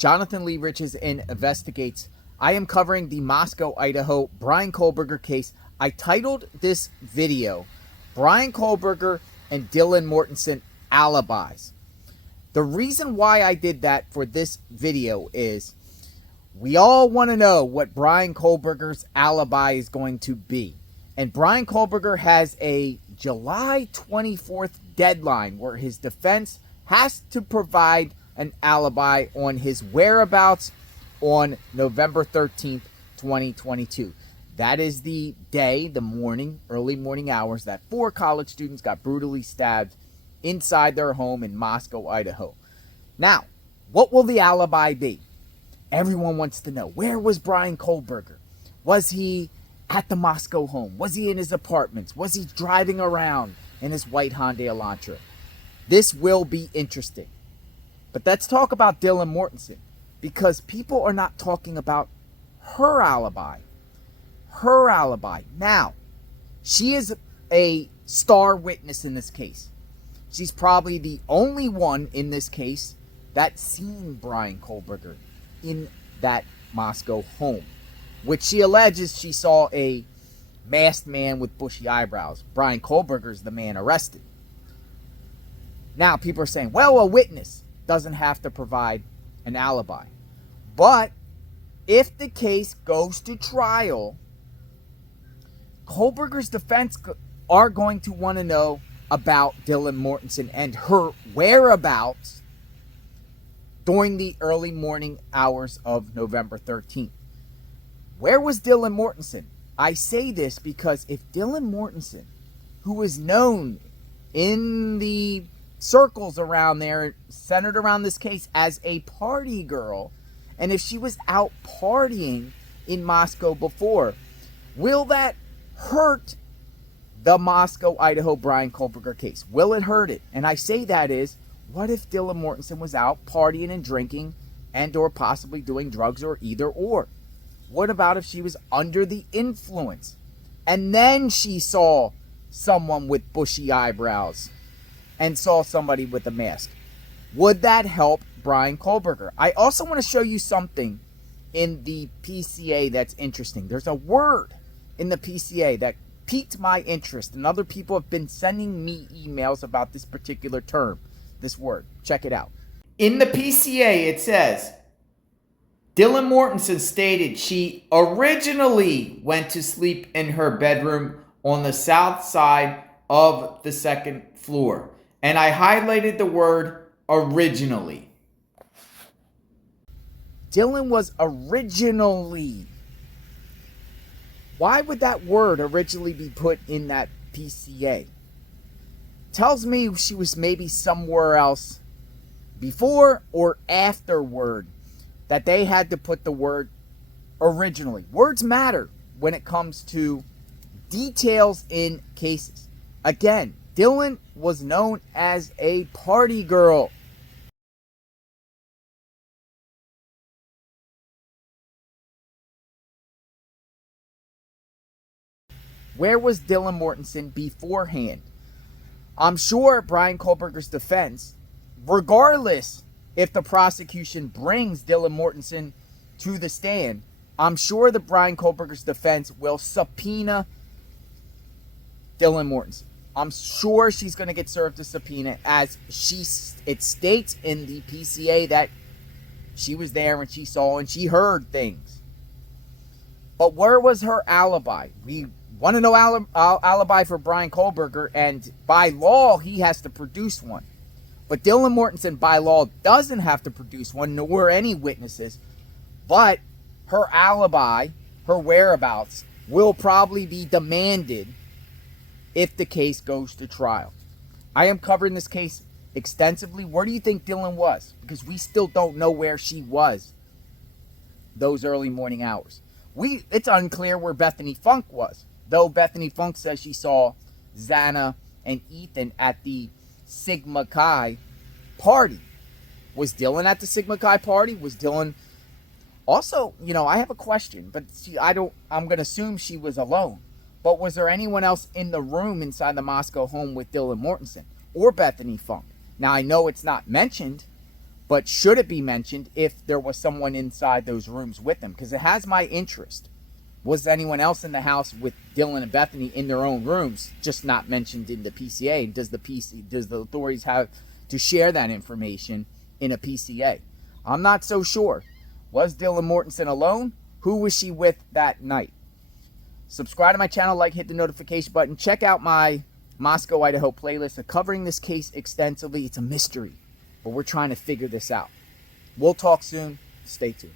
Jonathan Lee Riches investigates. I am covering the Moscow, Idaho Bryan Kohberger case. I titled this video, Bryan Kohberger and Dylan Mortensen Alibis. The reason why I did that for this video is we all want to know what Bryan Kohberger's alibi is going to be. And Bryan Kohberger has a July 24th deadline where his defense has to provide an alibi on his whereabouts on November 13th, 2022. That is the day, the morning, early morning hours that 4 college students got brutally stabbed inside their home in Moscow, Idaho. Now, what will the alibi be? Everyone wants to know, where was Bryan Kohberger? Was he at the Moscow home? Was he in his apartments? Was he driving around in his white Hyundai Elantra? This will be interesting. But let's talk about Dylan Mortensen, because people are not talking about her alibi. Her alibi. Now, she is a star witness in this case. She's probably the only one in this case that's seen Bryan Kohberger in that Moscow home, which she alleges she saw a masked man with bushy eyebrows. Bryan Kohberger is the man arrested. Now, people are saying, well, a witness doesn't have to provide an alibi. But if the case goes to trial, Kohberger's defense are going to want to know about Dylan Mortensen and her whereabouts during the early morning hours of November 13th. Where was Dylan Mortensen? I say this because if Dylan Mortensen, who is known in the circles around there, centered around this case as a party girl, and if she was out partying in Moscow before, will that hurt the Moscow, Idaho Bryan Kohberger case? Will it hurt it? And I say that is, what if Dylan Mortensen was out partying and drinking and or possibly doing drugs or either or? What about if she was under the influence and then she saw someone with bushy eyebrows and saw somebody with a mask? Would that help Bryan Kohberger? I also want to show you something in the PCA that's interesting. There's a word in the PCA that piqued my interest, and other people have been sending me emails about this particular term, this word. Check it out. In the PCA, it says, Dylan Mortensen stated she originally went to sleep in her bedroom on the south side of the second floor. And I highlighted the word originally. Dylan was originally. Why would that word originally be put in that PCA? Tells me she was maybe somewhere else before or afterward that they had to put the word originally. Words matter when it comes to details in cases. Again, Dylan was known as a party girl. Where was Dylan Mortensen beforehand? I'm sure Bryan Kohberger's defense, regardless if the prosecution brings Dylan Mortensen to the stand, I'm sure that Bryan Kohberger's defense will subpoena Dylan Mortensen. I'm sure she's going to get served a subpoena, as it states in the PCA that she was there and she saw and she heard things. But where was her alibi? We want to know alibi for Bryan Kohberger, and by law, he has to produce one. But Dylan Mortensen, by law, doesn't have to produce one, nor any witnesses. But her alibi, her whereabouts, will probably be demanded if the case goes to trial. I am covering this case extensively. Where do you think Dylan was? Because we still don't know where she was those early morning hours. It's unclear where Bethany Funk was, though Bethany Funk says she saw Xana and Ethan at the Sigma Chi party. Was Dylan at the Sigma Chi party? Was Dylan also, I have a question, but I'm going to assume she was alone. But was there anyone else in the room inside the Moscow home with Dylan Mortensen or Bethany Funk? Now, I know it's not mentioned, But should it be mentioned if there was someone inside those rooms with them? Because it has my interest. Was anyone else in the house with Dylan and Bethany in their own rooms, just not mentioned in the PCA? Does the authorities have to share that information in a PCA? I'm not so sure. Was Dylan Mortensen alone? Who was she with that night? Subscribe to my channel, like, hit the notification button. Check out my Moscow, Idaho playlist of covering this case extensively. It's a mystery, but we're trying to figure this out. We'll talk soon. Stay tuned.